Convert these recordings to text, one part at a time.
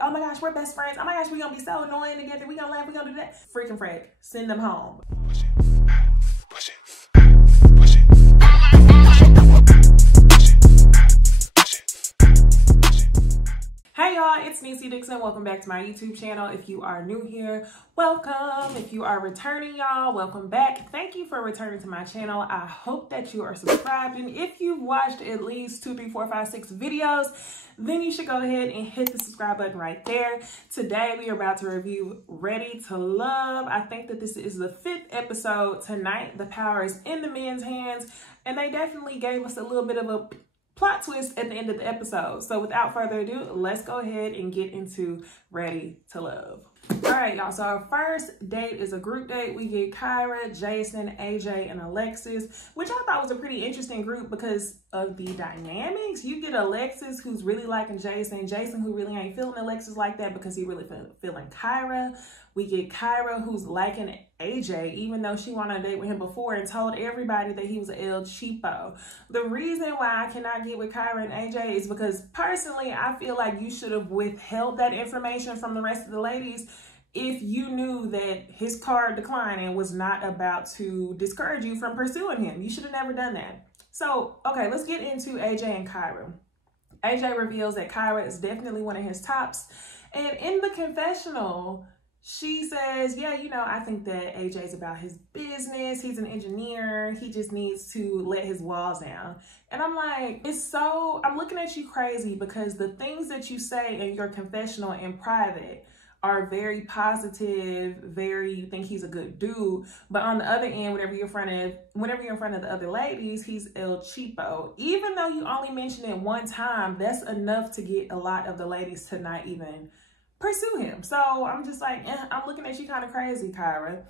Oh my gosh, we're best friends. Oh my gosh, we're gonna be so annoying together. We're gonna laugh, we're gonna do that. Freaking Fred, send them home. Push it. Hey y'all, it's Stacy Dixon. Welcome back to my YouTube channel. If you are new here, welcome. If you are returning, y'all, welcome back. Thank you for returning to my channel. I hope that you are subscribed, and if you've watched at least 2, 3, 4, 5, 6 videos, then you should go ahead and hit the subscribe button right there. Today we are about to review Ready to Love. I think that this is the 5th episode. Tonight the power is in the men's hands, and they definitely gave us a little bit of a plot twist at the end of the episode. So without further ado, let's go ahead and get into Ready to Love. All right, y'all. So our first date is a group date. We get Kiara, Jason, AJ, and Alexis, which I thought was a pretty interesting group because of the dynamics. You get Alexis, who's really liking Jason, Jason, who really ain't feeling Alexis like that because he really feeling Kiara. We get Kiara, who's liking AJ, even though she went on a date with him before and told everybody that he was El Cheapo. The reason why I cannot get with Kiara and AJ is because personally, I feel like you should have withheld that information from the rest of the ladies if you knew that his card declining was not about to discourage you from pursuing him. You should have never done that. So, okay, let's get into AJ and Kiara. AJ reveals that Kiara is definitely one of his tops. And in the confessional, she says, yeah, you know, I think that AJ's about his business. He's an engineer. He just needs to let his walls down. And I'm like, I'm looking at you crazy because the things that you say in your confessional in private are very positive, you think he's a good dude. But on the other end, whenever you're in front of the other ladies, he's El Cheapo. Even though you only mention it one time, that's enough to get a lot of the ladies to not even pursue him. So I'm just like, I'm looking at you kind of crazy, Kiara.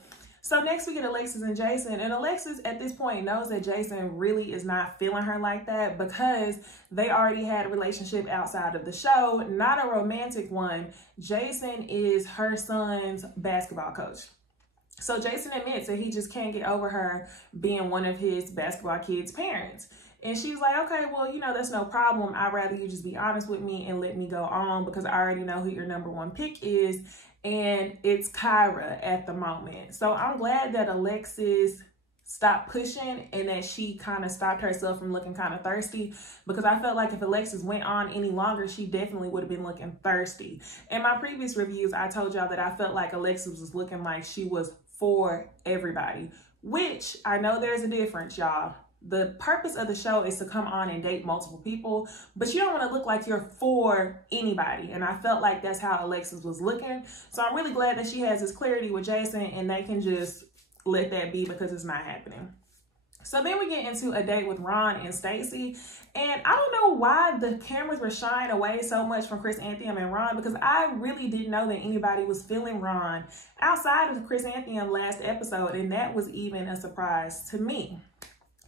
So next we get Alexis and Jason, and Alexis at this point knows that Jason really is not feeling her like that because they already had a relationship outside of the show, not a romantic one. Jason is her son's basketball coach. So Jason admits that he just can't get over her being one of his basketball kids' parents. And she was like, okay, well, you know, that's no problem. I'd rather you just be honest with me and let me go on because I already know who your #1 pick is. And it's Kiara at the moment. So I'm glad that Alexis stopped pushing and that she kind of stopped herself from looking kind of thirsty, because I felt like if Alexis went on any longer, she definitely would have been looking thirsty. In my previous reviews, I told y'all that I felt like Alexis was looking like she was for everybody, which I know there's a difference, y'all. The purpose of the show is to come on and date multiple people, but you don't want to look like you're for anybody. And I felt like that's how Alexis was looking. So I'm really glad that she has this clarity with Jason and they can just let that be because it's not happening. So then we get into a date with Ron and Stacy. And I don't know why the cameras were shying away so much from Chris Anthem and Ron, because I really didn't know that anybody was feeling Ron outside of Chris Anthem last episode. And that was even a surprise to me.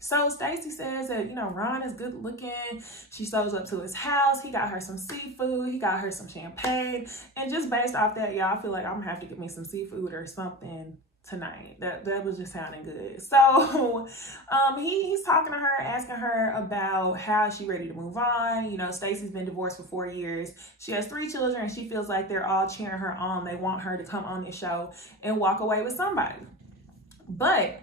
So Stacy says that, you know, Ron is good looking. She shows up to his house. He got her some seafood. He got her some champagne. And just based off that, y'all, I feel like I'm gonna have to get me some seafood or something tonight. That was just sounding good. So he's talking to her, asking her about how she ready to move on. You know, Stacy's been divorced for 4 years. She has 3 children and she feels like they're all cheering her on. They want her to come on this show and walk away with somebody. But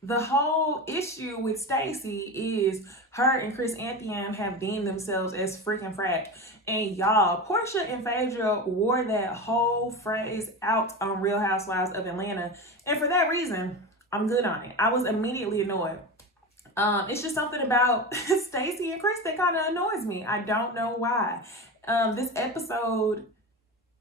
the whole issue with Stacy is her and Chris Anthem have deemed themselves as freaking frack. And y'all, Portia and Phaedra wore that whole phrase out on Real Housewives of Atlanta. And for that reason, I'm good on it. I was immediately annoyed. It's just something about Stacy and Chris that kind of annoys me. I don't know why. This episode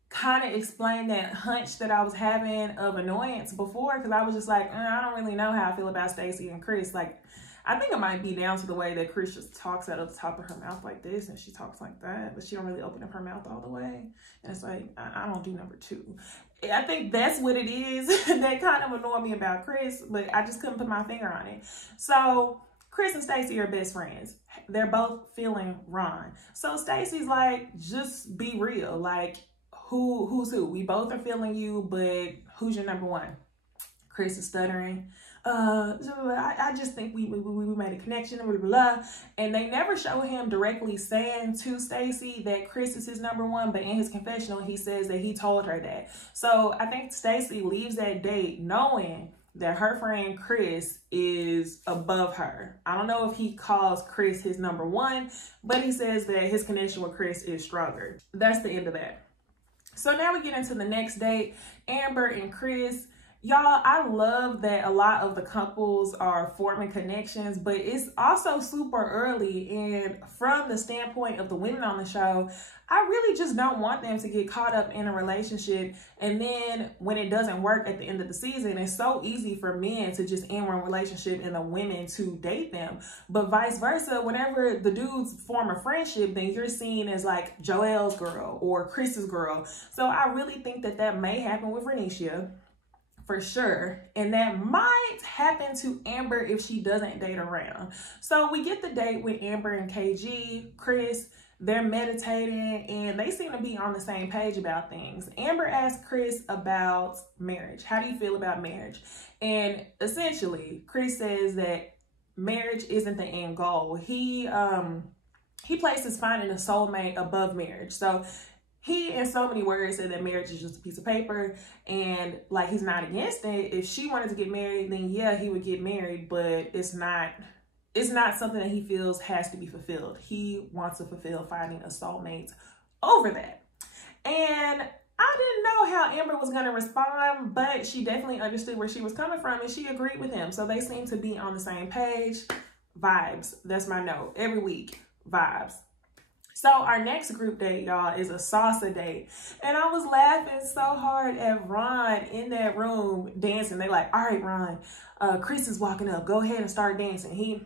kind of explained that hunch that I was having of annoyance before, because I was just like, I don't really know how I feel about Stacy and Chris. Like, I think it might be down to the way that Chris just talks out of the top of her mouth like this, and she talks like that, but she don't really open up her mouth all the way. And it's like, I don't do #2. I think that's what it is that kind of annoyed me about Chris, but I just couldn't put my finger on it. So Chris and Stacy are best friends. They're both feeling Ron. So Stacy's like, just be real. Like, who's who? We both are feeling you, but who's your #1? Chris is stuttering. I just think we made a connection, blah, blah, blah. And they never show him directly saying to Stacy that Chris is his number one, but in his confessional, he says that he told her that. So I think Stacy leaves that date knowing that her friend Chris is above her. I don't know if he calls Chris his number one, but he says that his connection with Chris is stronger. That's the end of that. So now we get into the next date, Amber and Chris. Y'all, I love that a lot of the couples are forming connections, but it's also super early. And from the standpoint of the women on the show, I really just don't want them to get caught up in a relationship. And then when it doesn't work at the end of the season, it's so easy for men to just end one relationship and the women to date them. But vice versa, whenever the dudes form a friendship, then you're seen as like Joelle's girl or Chris's girl. So I really think that that may happen with Renisha. For sure. And that might happen to Amber if she doesn't date around. So we get the date with Amber and KG, Chris. They're meditating and they seem to be on the same page about things. Amber asked Chris about marriage. How do you feel about marriage? And essentially, Chris says that marriage isn't the end goal. He places finding a soulmate above marriage. So he, in so many words, said that marriage is just a piece of paper and like he's not against it. If she wanted to get married, then yeah, he would get married, but it's not something that he feels has to be fulfilled. He wants to fulfill finding a soulmate over that. And I didn't know how Amber was going to respond, but she definitely understood where she was coming from and she agreed with him. So they seem to be on the same page. Vibes. That's my note. Every week, vibes. So our next group date, y'all, is a salsa date. And I was laughing so hard at Ron in that room dancing. They like, all right, Ron, Chris is walking up. Go ahead and start dancing. He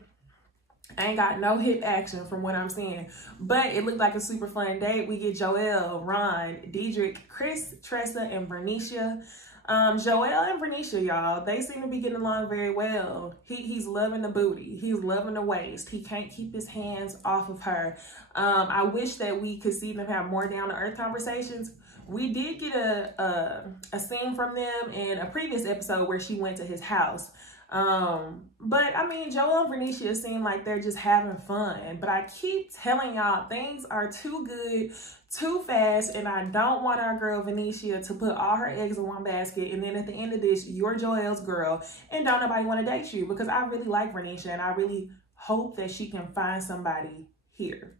ain't got no hip action from what I'm seeing. But it looked like a super fun date. We get Joelle, Ron, Diedrich, Chris, Tressa, and Bernicia. Joelle and Bernicia, y'all, they seem to be getting along very well. He's loving the booty. He's loving the waist. He can't keep his hands off of her. I wish that we could see them have more down-to-earth conversations. We did get a scene from them in a previous episode where she went to his house. But I mean, Joelle and Bernicia seem like they're just having fun. But I keep telling y'all, things are too good, too fast, and I don't want our girl Venetia to put all her eggs in one basket. And then at the end of this, you're Joelle's girl, and don't nobody want to date you, because I really like Venetia, and I really hope that she can find somebody here.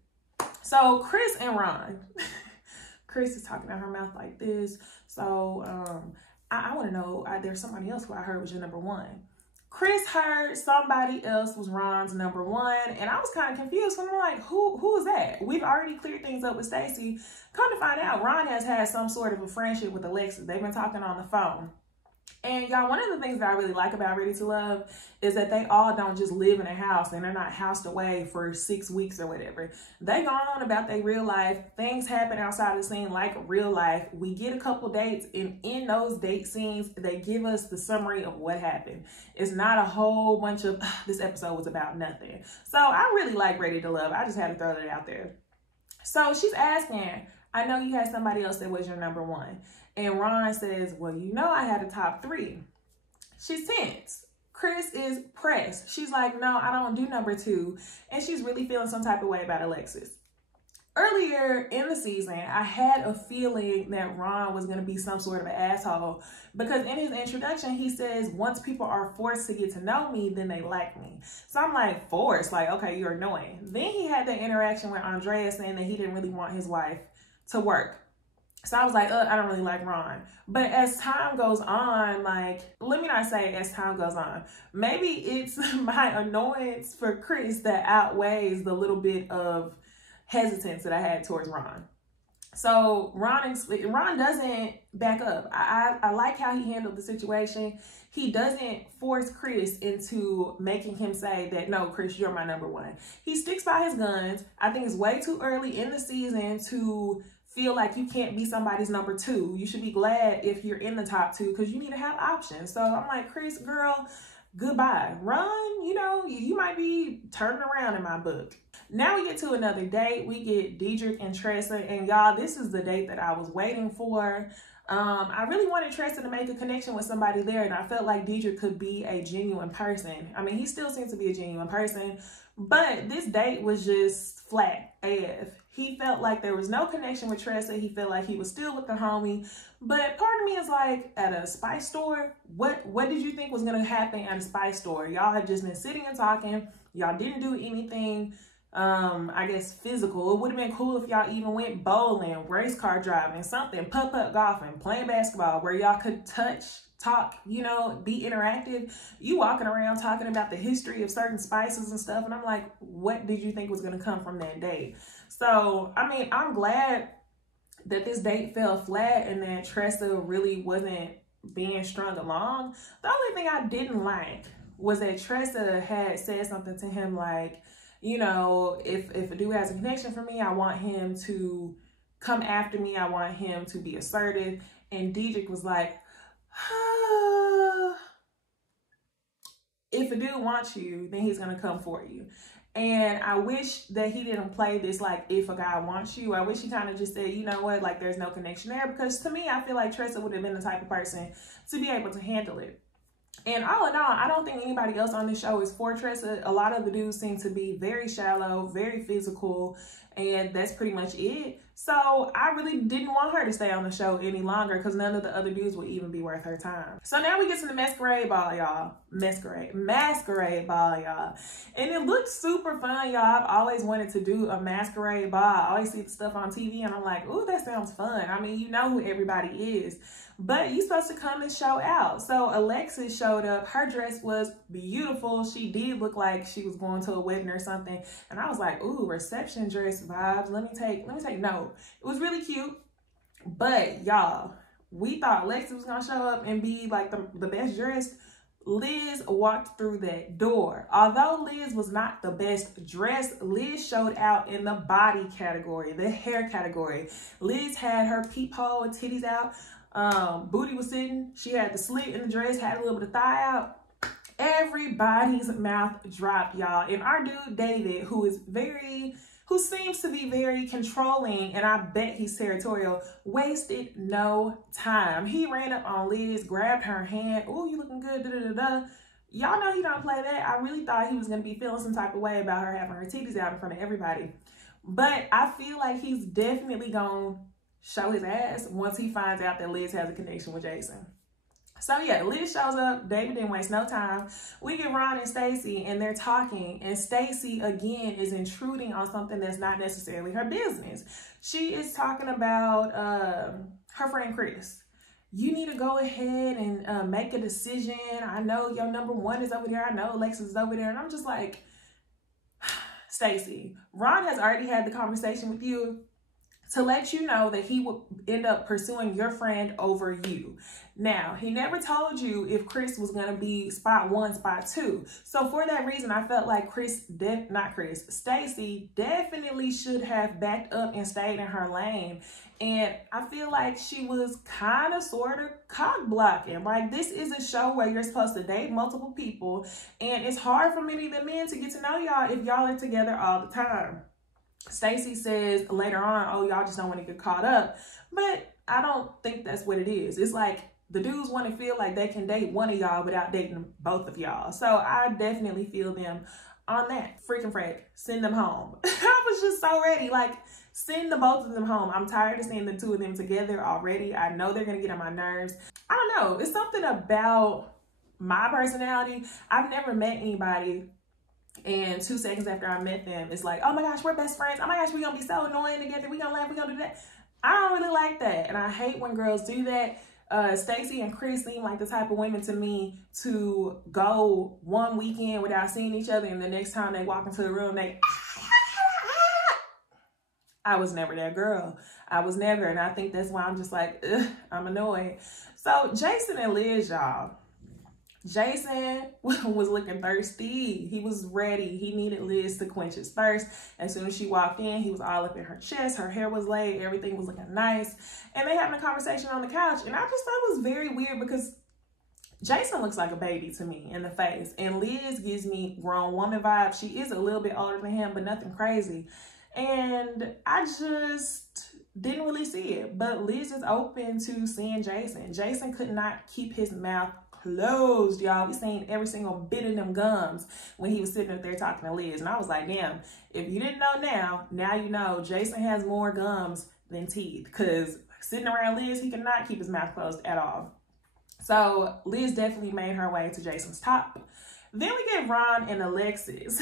So Chris and Ron, Chris is talking out her mouth like this. So I want to know, there's somebody else who I heard was your number one. Chris heard somebody else was Ron's number one, and I was kind of confused. So I'm like, who is that? We've already cleared things up with Stacy. Come to find out, Ron has had some sort of a friendship with Alexis. They've been talking on the phone. And y'all, one of the things that I really like about Ready to Love is that they all don't just live in a house and they're not housed away for 6 weeks or whatever. They go on about their real life. Things happen outside the scene like real life. We get a couple dates, and in those date scenes, they give us the summary of what happened. It's not a whole bunch of, this episode was about nothing. So I really like Ready to Love. I just had to throw that out there. So she's asking, I know you had somebody else that was your number one. And Ron says, well, you know I had a top three. She's tense. Chris is pressed. She's like, no, I don't do number two. And she's really feeling some type of way about Alexis. Earlier in the season, I had a feeling that Ron was going to be some sort of an asshole, because in his introduction, he says, once people are forced to get to know me, then they like me. So I'm like, forced? Like, okay, you're annoying. Then he had that interaction with Andrea saying that he didn't really want his wife to work. So I was like, I don't really like Ron. But as time goes on, like, let me not say as time goes on. Maybe it's my annoyance for Chris that outweighs the little bit of hesitance that I had towards Ron. So Ron doesn't back up. I like how he handled the situation. He doesn't force Chris into making him say that, no, Chris, you're my number one. He sticks by his guns. I think it's way too early in the season to feel like you can't be somebody's number two. You should be glad if you're in the top two, because you need to have options. So I'm like, Chris, girl, goodbye. Ron, you know, you might be turning around in my book. Now we get to another date. We get Diedrich and Tressa, and y'all, this is the date that I was waiting for. I really wanted Tristan to make a connection with somebody there, and I felt like Diedrich could be a genuine person. I mean, he still seems to be a genuine person, but this date was just flat AF. He felt like there was no connection with Tressa. He felt like he was still with the homie. But part of me is like, at a spice store, what did you think was going to happen at a spice store? Y'all had just been sitting and talking. Y'all didn't do anything, I guess, physical. It would have been cool if y'all even went bowling, race car driving, something, putt-putt golfing, playing basketball, where y'all could touch, talk, you know, be interactive. You walking around talking about the history of certain spices and stuff, and I'm like, what did you think was going to come from that date? So, I mean, I'm glad that this date fell flat and that Tressa really wasn't being strung along. The only thing I didn't like was that Tressa had said something to him like, you know, if a dude has a connection for me, I want him to come after me. I want him to be assertive. And Diedrich was like, if a dude wants you, then he's going to come for you. And I wish that he didn't play this like, if a guy wants you. I wish he kind of just said, you know what, like there's no connection there. Because to me, I feel like Tressa would have been the type of person to be able to handle it. And all in all, I don't think anybody else on this show is for Tressa. A lot of the dudes seem to be very shallow, very physical, and that's pretty much it. So I really didn't want her to stay on the show any longer because none of the other dudes would even be worth her time. So now we get to the masquerade ball, y'all. Masquerade ball, y'all. And it looks super fun, y'all. I've always wanted to do a masquerade ball. I always see the stuff on TV and I'm like, ooh, that sounds fun. I mean, you know who everybody is, but you're supposed to come and show out. So Alexis showed up. Her dress was beautiful. She did look like she was going to a wedding or something. And I was like, ooh, reception dress vibes. Let me take note. It was really cute. But y'all, we thought Alexis was gonna show up and be like the best dressed. Liz walked through that door. Although Liz was not the best dressed, Liz showed out in the body category, the hair category. Liz had her peephole and titties out. Booty was sitting. She had the slit in the dress, had a little bit of thigh out. Everybody's mouth dropped, y'all. And our dude David, who seems to be very controlling, and I bet he's territorial, wasted no time. He ran up on Liz, grabbed her hand. Oh, you looking good, da-da-da-da. Y'all know he don't play that. I really thought he was going to be feeling some type of way about her having her titties out in front of everybody. But I feel like he's definitely going to show his ass once he finds out that Liz has a connection with Jason. So yeah, Liz shows up. David didn't waste no time. We get Ron and Stacy and they're talking, and Stacy again is intruding on something that's not necessarily her business. She is talking about her friend Chris. You need to go ahead and make a decision. I know your number one is over there. I know Alexis is over there. And I'm just like, Stacy, Ron has already had the conversation with you to let you know that he would end up pursuing your friend over you. Now, he never told you if Chris was gonna be spot one, spot two. So for that reason, I felt like Stacy definitely should have backed up and stayed in her lane. And I feel like she was kind of sort of cock blocking. Like, this is a show where you're supposed to date multiple people, and it's hard for many of the men to get to know y'all if y'all are together all the time. Stacy says later on, oh, y'all just don't want to get caught up. But I don't think that's what it is. It's like the dudes want to feel like they can date one of y'all without dating both of y'all. So I definitely feel them on that. Freaking Frank, send them home. I was just so ready. Like, send the both of them home. I'm tired of seeing the two of them together already. I know they're going to get on my nerves. I don't know. It's something about my personality. I've never met anybody and 2 seconds after I met them, it's like, oh my gosh, we're best friends. Oh my gosh, we're going to be so annoying together. We're going to laugh. We're going to do that. I don't really like that. And I hate when girls do that. Stacy and Chris seem like the type of women to me to go one weekend without seeing each other, and the next time they walk into the room, I was never that girl. I was never. And I think that's why I'm just like, ugh, I'm annoyed. So Jason and Liz, y'all. Jason was looking thirsty. He was ready. He needed Liz to quench his thirst. As soon as she walked in, he was all up in her chest. Her hair was laid. Everything was looking nice. And they having a conversation on the couch. And I just thought it was very weird because Jason looks like a baby to me in the face, and Liz gives me grown woman vibes. She is a little bit older than him, but nothing crazy. And I just didn't really see it. But Liz is open to seeing Jason. Jason could not keep his mouth closed, y'all. We seen every single bit of them gums when he was sitting up there talking to Liz. And I was like, damn, if you didn't know now you know. Jason has more gums than teeth, because sitting around Liz, he could not keep his mouth closed at all. So Liz definitely made her way to Jason's top. Then we get Ron and Alexis.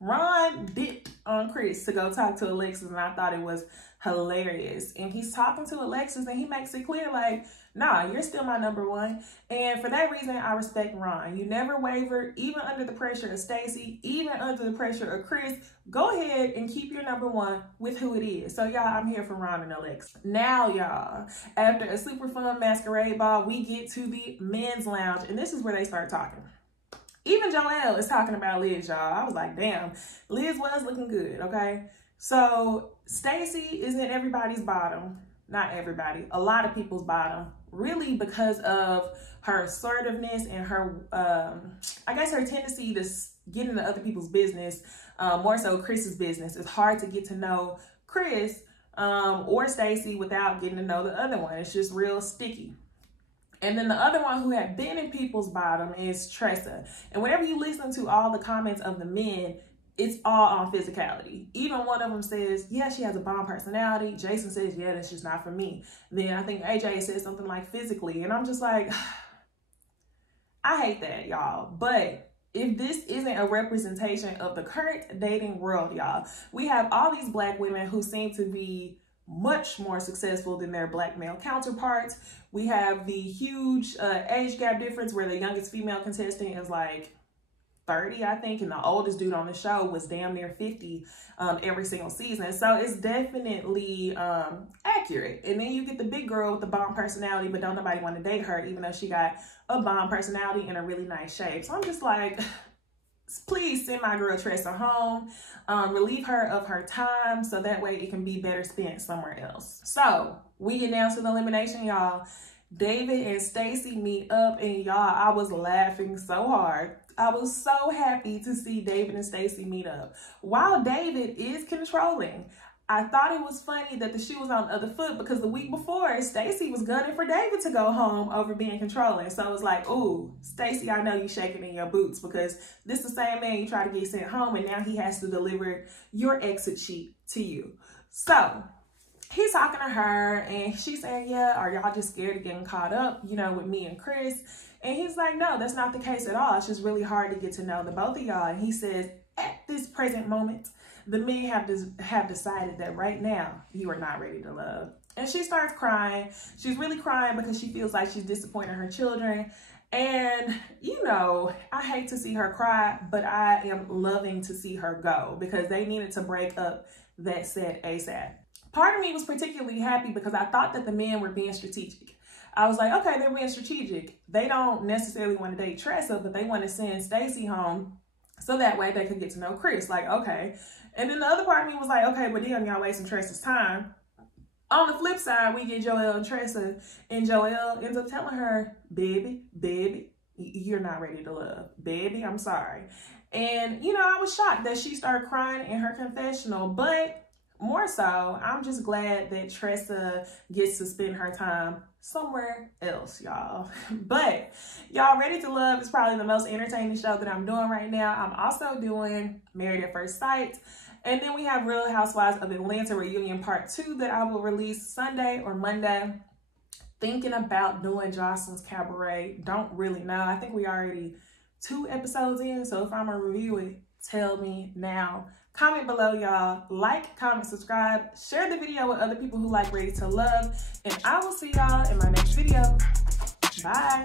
Ron dipped on Chris to go talk to Alexis, and I thought it was hilarious. And he's talking to Alexis, and he makes it clear, like, nah, you're still my number one. And for that reason, I respect Ron. You never waver, even under the pressure of Stacy, even under the pressure of Chris. Go ahead and keep your number one with who it is. So, y'all, I'm here for Ron and Alexis. Now, y'all, after a super fun masquerade ball, we get to the men's lounge, and this is where they start talking. Even Joelle is talking about Liz, y'all. I was like, damn, Liz was looking good, okay? So Stacy is in everybody's bottom. Not everybody, a lot of people's bottom, really, because of her assertiveness and her, I guess her tendency to get into other people's business, more so Chris's business. It's hard to get to know Chris or Stacy without getting to know the other one. It's just real sticky. And then the other one who had been in people's bottom is Tressa. And whenever you listen to all the comments of the men, it's all on physicality. Even one of them says, yeah, she has a bomb personality. Jason says, yeah, that's just not for me. Then I think AJ says something like physically. And I'm just like, I hate that, y'all. But if this isn't a representation of the current dating world, y'all, we have all these Black women who seem to be much more successful than their Black male counterparts. We have the huge age gap difference where the youngest female contestant is like 30, I think, and the oldest dude on the show was damn near 50 every single season. So it's definitely accurate. And then you get the big girl with the bomb personality, but don't nobody want to date her, even though she got a bomb personality and a really nice shape. So I'm just like, please send my girl Tressa home, relieve her of her time, so that way it can be better spent somewhere else. So we get down to the elimination, y'all. David and Stacy meet up, and y'all, I was laughing so hard. I was so happy to see David and Stacy meet up. While David is controlling, I thought it was funny that the shoe was on the other foot, because the week before, Stacy was gunning for David to go home over being controlling. So it was like, ooh, Stacy, I know you shaking in your boots, because this is the same man you try to get sent home, and now he has to deliver your exit sheet to you. So he's talking to her, and she's saying, yeah, are y'all just scared of getting caught up, you know, with me and Chris? And he's like, no, that's not the case at all. It's just really hard to get to know the both of y'all. And he says, at this present moment, the men have decided that right now you are not ready to love. And she starts crying. She's really crying because she feels like she's disappointing her children. And, you know, I hate to see her cry, but I am loving to see her go, because they needed to break up that set ASAP. Part of me was particularly happy because I thought that the men were being strategic. I was like, okay, they're being strategic. They don't necessarily want to date Tressa, but they want to send Stacy home so that way they could get to know Chris. Like, okay. And then the other part of me was like, okay, but damn, y'all wasting Tressa's time. On the flip side, we get Joelle and Tressa, and Joelle ends up telling her, baby, you're not ready to love. Baby, I'm sorry. And, you know, I was shocked that she started crying in her confessional, but more so, I'm just glad that Tressa gets to spend her time somewhere else, y'all. But y'all, Ready to Love is probably the most entertaining show that I'm doing right now. I'm also doing Married at First Sight. And then we have Real Housewives of Atlanta Reunion Part 2 that I will release Sunday or Monday. Thinking about doing Jocelyn's Cabaret. Don't really know. I think we already 2 episodes in. So if I'm going to review it, tell me now. Comment below, y'all. Like, comment, subscribe. Share the video with other people who like Ready to Love. And I will see y'all in my next video. Bye.